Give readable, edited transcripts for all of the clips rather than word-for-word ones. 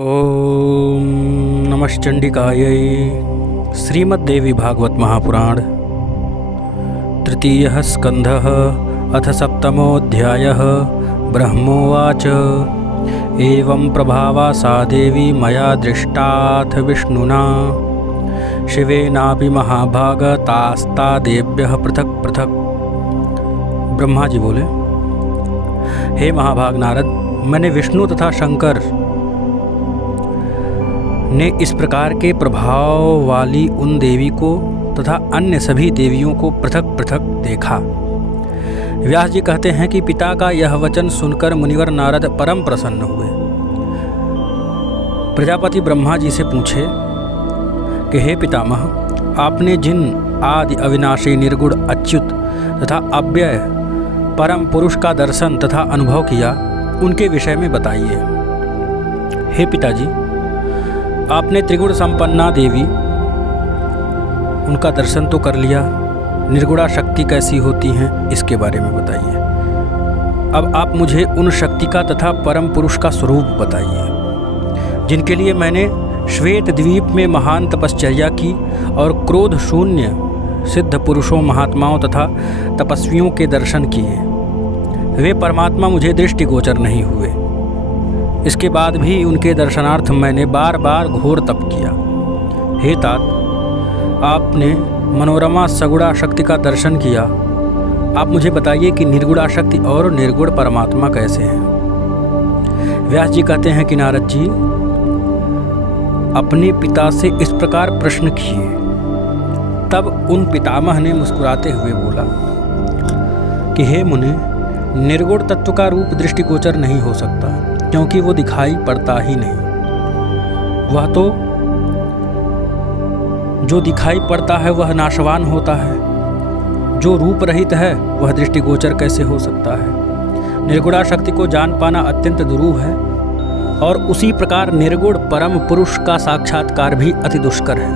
ओम नमश्चंडिकायै। श्रीमद्देवी भागवत महापुराण तृतीयः स्कन्धः अथ सप्तमोऽध्यायः। ब्रह्मोवाच एवं प्रभावा सा देवी मया दृष्टाथ विष्णुना शिवेनापि महाभागतास्ता देव्यः पृथक पृथक। ब्रह्मा जी बोले, हे महाभाग नारद, मैंने विष्णु तथा शंकर ने इस प्रकार के प्रभाव वाली उन देवी को तथा अन्य सभी देवियों को पृथक पृथक देखा। व्यास जी कहते हैं कि पिता का यह वचन सुनकर मुनिवर नारद परम प्रसन्न हुए। प्रजापति ब्रह्मा जी से पूछे कि हे पितामह, आपने जिन आदि अविनाशी निर्गुण अच्युत तथा अव्यय परम पुरुष का दर्शन तथा अनुभव किया, उनके विषय में बताइए। हे पिताजी, आपने त्रिगुण संपन्ना देवी उनका दर्शन तो कर लिया, निर्गुणा शक्ति कैसी होती हैं इसके बारे में बताइए। अब आप मुझे उन शक्ति का तथा परम पुरुष का स्वरूप बताइए, जिनके लिए मैंने श्वेत द्वीप में महान तपश्चर्या की और क्रोध शून्य सिद्ध पुरुषों, महात्माओं तथा तपस्वियों के दर्शन किए। वे परमात्मा मुझे दृष्टिगोचर नहीं हुए। इसके बाद भी उनके दर्शनार्थ मैंने बार बार घोर तप किया। हे तात, आपने मनोरमा सगुणा शक्ति का दर्शन किया। आप मुझे बताइए कि निर्गुणा शक्ति और निर्गुण परमात्मा कैसे हैं। व्यास जी कहते हैं कि नारद जी अपने पिता से इस प्रकार प्रश्न किए। तब उन पितामह ने मुस्कुराते हुए बोला कि हे मुने, निर्गुण तत्व का रूप दृष्टिगोचर नहीं हो सकता, क्योंकि वो दिखाई पड़ता ही नहीं। वह तो जो दिखाई पड़ता है वह नाशवान होता है। जो रूप रहित है वह दृष्टिगोचर कैसे हो सकता है। निर्गुणा शक्ति को जान पाना अत्यंत दुरूह है, और उसी प्रकार निर्गुण परम पुरुष का साक्षात्कार भी अति दुष्कर है।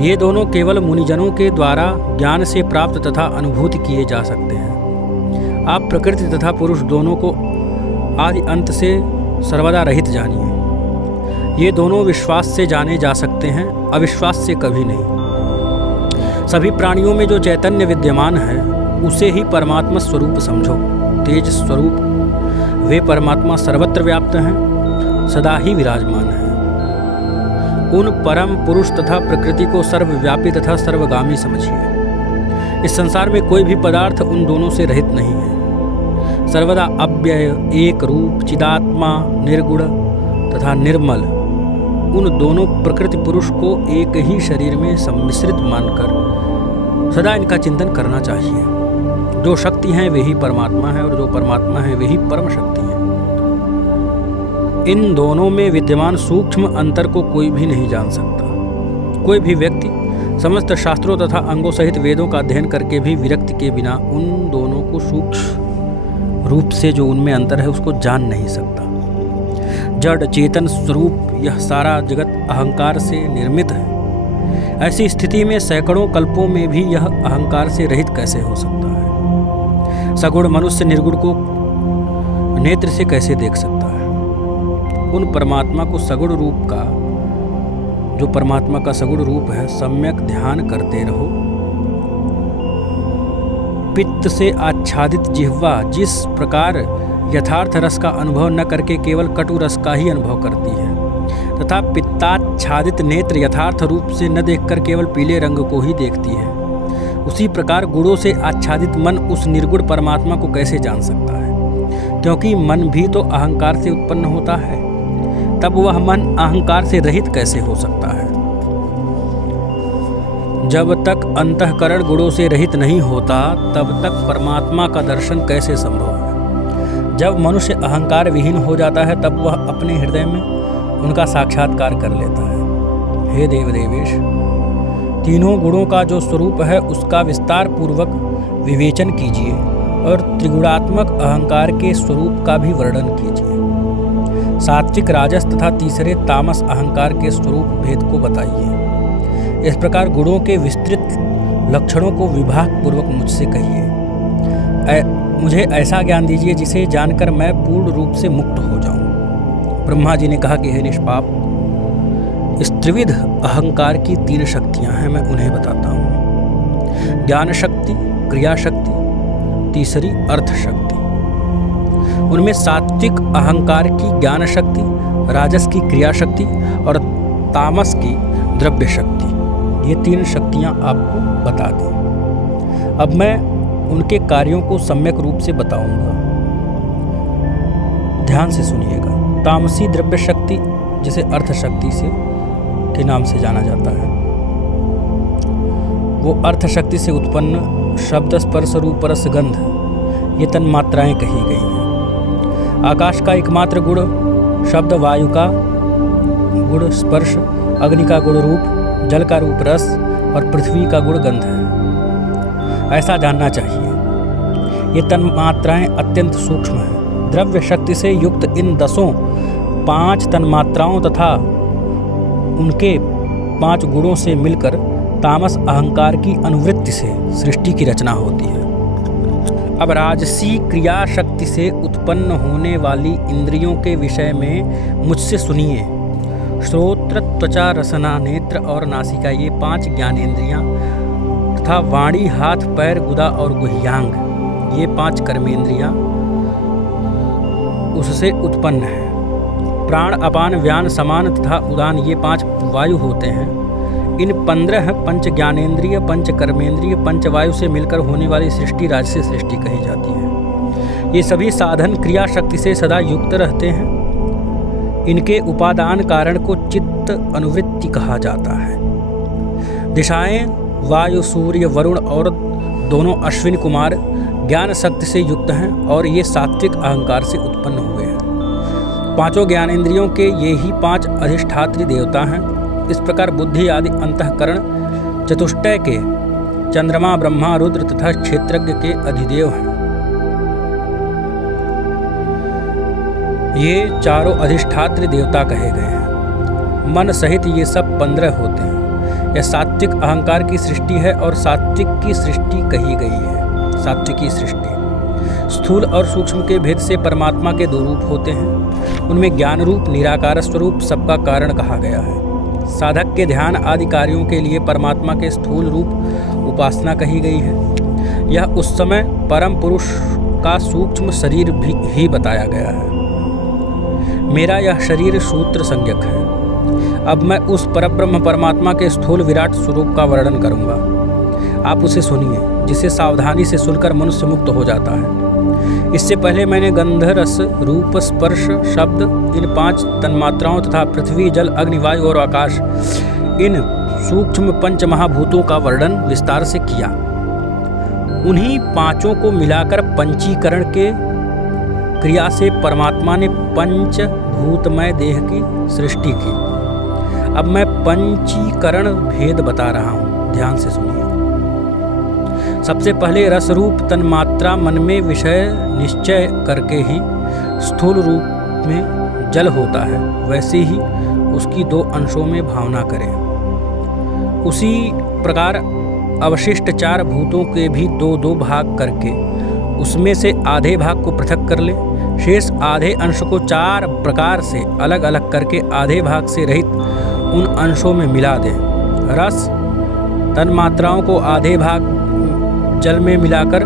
ये दोनों केवल मुनिजनों के द्वारा ज्ञान से प्राप्त तथा अनुभूति किए जा सकते हैं। आप प्रकृति तथा पुरुष दोनों को आदि अंत से सर्वदा रहित जानिए। ये दोनों विश्वास से जाने जा सकते हैं, अविश्वास से कभी नहीं। सभी प्राणियों में जो चैतन्य विद्यमान है उसे ही परमात्मा स्वरूप समझो। तेज स्वरूप वे परमात्मा सर्वत्र व्याप्त हैं, सदा ही विराजमान हैं। उन परम पुरुष तथा प्रकृति को सर्वव्यापी तथा सर्वगामी समझिए। इस संसार में कोई भी पदार्थ उन दोनों से रहित नहीं है। सर्वदा अव्यय, एक रूप, चिदात्मा, निर्गुण तथा निर्मल, उन दोनों प्रकृति पुरुष को एक ही शरीर में सम्मिश्रित मानकर सदा इनका चिंतन करना चाहिए। जो शक्ति हैं वे ही परमात्मा है, और जो परमात्मा है वे ही परम शक्ति है। इन दोनों में विद्यमान सूक्ष्म अंतर को कोई भी नहीं जान सकता। कोई भी व्यक्ति समस्त शास्त्रों तथा अंगों सहित वेदों का अध्ययन करके भी विरक्ति के बिना उन दोनों को सूक्ष्म रूप से जो उनमें अंतर है उसको जान नहीं सकता। जड़ चेतन स्वरूप यह सारा जगत अहंकार से निर्मित है। ऐसी स्थिति में सैकड़ों कल्पों में भी यह अहंकार से रहित कैसे हो सकता है। सगुण मनुष्य निर्गुण को नेत्र से कैसे देख सकता है। उन परमात्मा को सगुण रूप का, जो परमात्मा का सगुण रूप है, सम्यक ध्यान करते रहो। पित्त से आच्छादित जिह्वा जिस प्रकार यथार्थ रस का अनुभव न करके केवल कटु रस का ही अनुभव करती है, तथा पित्ताच्छादित नेत्र यथार्थ रूप से न देखकर केवल पीले रंग को ही देखती है, उसी प्रकार गुणों से आच्छादित मन उस निर्गुण परमात्मा को कैसे जान सकता है। क्योंकि मन भी तो अहंकार से उत्पन्न होता है, तब वह मन अहंकार से रहित कैसे हो सकता है। जब तक अंतःकरण गुणों से रहित नहीं होता तब तक परमात्मा का दर्शन कैसे संभव है। जब मनुष्य अहंकार विहीन हो जाता है तब वह अपने हृदय में उनका साक्षात्कार कर लेता है। हे देव देवेश, तीनों गुणों का जो स्वरूप है उसका विस्तार पूर्वक विवेचन कीजिए, और त्रिगुणात्मक अहंकार के स्वरूप का भी वर्णन कीजिए। सात्विक, राजस तथा तीसरे तामस अहंकार के स्वरूप भेद को बताइए। इस प्रकार गुणों के विस्तृत लक्षणों को विभाग पूर्वक मुझसे कहिए। मुझे ऐसा ज्ञान दीजिए जिसे जानकर मैं पूर्ण रूप से मुक्त हो जाऊं। ब्रह्मा जी ने कहा कि हे निष्पाप, इस त्रिविध अहंकार की 3 शक्तियां हैं, मैं उन्हें बताता हूँ। ज्ञान शक्ति, क्रिया शक्ति, तीसरी अर्थ शक्ति। उनमें सात्विक अहंकार की ज्ञान शक्ति, राजस की क्रिया शक्ति और तामस की द्रव्य शक्ति, ये 3 शक्तियां आपको बता दी। अब मैं उनके कार्यों को सम्यक रूप से बताऊंगा, ध्यान से सुनिएगा। तामसी द्रव्य शक्ति, जिसे अर्थ शक्ति से के नाम से जाना जाता है, वो अर्थ शक्ति से उत्पन्न शब्द, स्पर्श, रूप, रस, गंध, ये तन्मात्राएं कही गई हैं। आकाश का एकमात्र गुण शब्द, वायु का गुण स्पर्श, अग्नि का गुण रूप, जल का रूप रस और पृथ्वी का गुण गंध है, ऐसा जानना चाहिए। ये तन्मात्राएं अत्यंत सूक्ष्म हैं। द्रव्य शक्ति से युक्त इन 5 तन्मात्राओं तथा उनके 5 गुणों से मिलकर तामस अहंकार की अनुवृत्ति से सृष्टि की रचना होती है। अब राजसी क्रिया शक्ति से उत्पन्न होने वाली इंद्रियों के विषय में मुझसे सुनिए। श्रोत्र, त्वचा, रसना, नेत्र और नासिका, ये 5 ज्ञानेंद्रियां तथा वाणी, हाथ, पैर, गुदा और गुह्यांग, ये 5 कर्मेंद्रियां उससे उत्पन्न है। प्राण, अपान, व्यान, समान तथा उदान, ये 5 वायु होते हैं। इन 15 पंच ज्ञानेंद्रिय, पंच कर्मेंद्रिय, पंच वायु से मिलकर होने वाली सृष्टि राजसी सृष्टि कही जाती है। ये सभी साधन क्रिया शक्ति से सदा युक्त रहते हैं। इनके उपादान कारण को चित्त अनुवृत्ति कहा जाता है। दिशाएं वायु, सूर्य, वरुण और दोनों अश्विन कुमार ज्ञान शक्ति से युक्त हैं और ये सात्विक अहंकार से उत्पन्न हुए हैं। 5 ज्ञानेंद्रियों के ये ही 5 अधिष्ठात्री देवता हैं। इस प्रकार बुद्धि आदि अंतःकरण चतुष्टय के चंद्रमा, ब्रह्मा, रुद्र तथा क्षेत्रज्ञ के अधिदेव हैं। ये चारों अधिष्ठात्री देवता कहे गए हैं। मन सहित ये सब 15 होते हैं। यह सात्विक अहंकार की सृष्टि है और सात्विक की सृष्टि कही गई है। सात्विकी सृष्टि स्थूल और सूक्ष्म के भेद से परमात्मा के 2 रूप होते हैं। उनमें ज्ञान रूप, निराकार स्वरूप, सबका कारण कहा गया है। साधक के ध्यान आदि कार्यों के लिए परमात्मा के स्थूल रूप उपासना कही गई है। यह उस समय परम पुरुष का सूक्ष्म शरीर भी ही बताया गया है। मेरा यह शरीर सूत्र संज्ञक है। अब मैं उस परब्रह्म परमात्मा के स्थूल विराट स्वरूप का वर्णन करूंगा। आप उसे सुनिए, जिसे सावधानी से सुनकर मनुष्य मुक्त हो जाता है। इससे पहले मैंने गंध, रस, रूप, स्पर्श, शब्द, इन 5 तन्मात्राओं तथा पृथ्वी, जल, अग्नि, वायु और आकाश, इन सूक्ष्म 5 महाभूतों का वर्णन विस्तार से किया। उन्हीं 5 को मिलाकर पंचीकरण के क्रिया से परमात्मा ने पंचभूतमय देह की सृष्टि की। अब मैं पंचीकरण भेद बता रहा हूँ, ध्यान से सुनिए। सबसे पहले रस रूप तन्मात्रा मन में विषय निश्चय करके ही स्थूल रूप में जल होता है, वैसे ही उसकी 2 अंशों में भावना करें। उसी प्रकार अवशिष्ट 4 भूतों के भी 2-2 भाग करके उसमें से आधे भाग को पृथक कर ले। शेष आधे अंश को 4 प्रकार से अलग अलग करके आधे भाग से रहित उन अंशों में मिला दें। रस तन्मात्राओं को आधे भाग जल में मिलाकर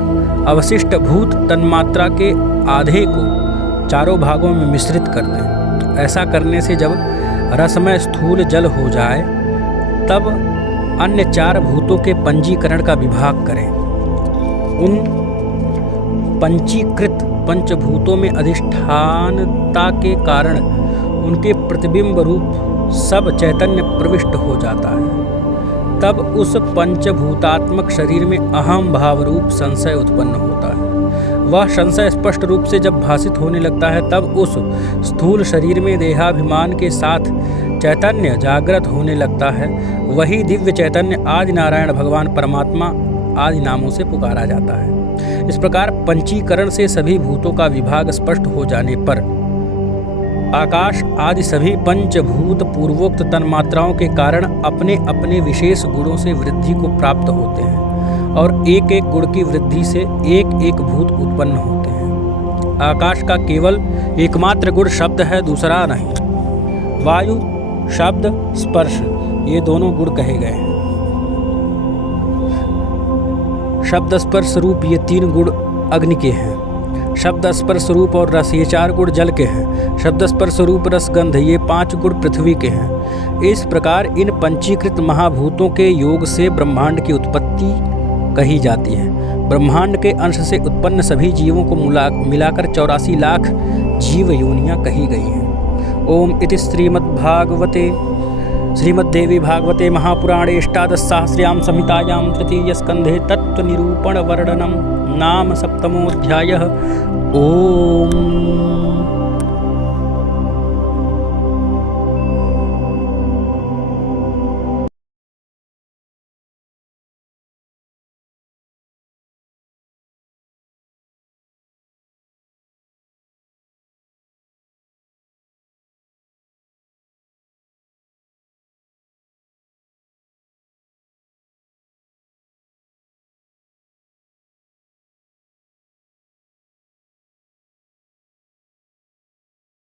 अवशिष्ट भूत तन्मात्रा के आधे को 4 भागों में मिश्रित कर दें। ऐसा करने से जब रसमय स्थूल जल हो जाए तब अन्य 4 भूतों के पंजीकरण का विभाग करें। उन पंचीकृत पंचभूतों में अधिष्ठानता के कारण उनके प्रतिबिंब रूप सब चैतन्य प्रविष्ट हो जाता है। तब उस पंचभूतात्मक शरीर में अहम भाव रूप संशय उत्पन्न होता है। वह संशय स्पष्ट रूप से जब भासित होने लगता है तब उस स्थूल शरीर में देहाभिमान के साथ चैतन्य जागृत होने लगता है। वही दिव्य चैतन्य आदि नारायण भगवान परमात्मा आदि नामों से पुकारा जाता है। इस प्रकार पंचीकरण से सभी भूतों का विभाग स्पष्ट हो जाने पर आकाश आदि सभी पंचभूत पूर्वोक्त तन्मात्राओं के कारण अपने अपने विशेष गुणों से वृद्धि को प्राप्त होते हैं और एक एक गुण की वृद्धि से एक एक भूत उत्पन्न होते हैं। आकाश का केवल एकमात्र गुण शब्द है, दूसरा नहीं। वायु, शब्द, स्पर्श ये दोनों गुण कहे गए हैं। शब्द, स्पर्श, रूप ये 3 गुण अग्नि के हैं। शब्द, स्पर्श, रूप और रस ये 4 गुण जल के हैं। शब्द, स्पर्श, रूप, रस, गंध ये 5 गुण पृथ्वी के हैं। इस प्रकार इन पंचीकृत महाभूतों के योग से ब्रह्मांड की उत्पत्ति कही जाती है। ब्रह्मांड के अंश से उत्पन्न सभी जीवों को मिलाकर 84 लाख जीव योनियां कही गई हैं। ओम इति श्रीमद्देवी भागवते महापुराणे अष्टादशसहस्र्यां संहितायां तृतीयस्कन्धे तत्त्वनिरूपणवर्णनं नाम 7मोऽध्यायः। ओम।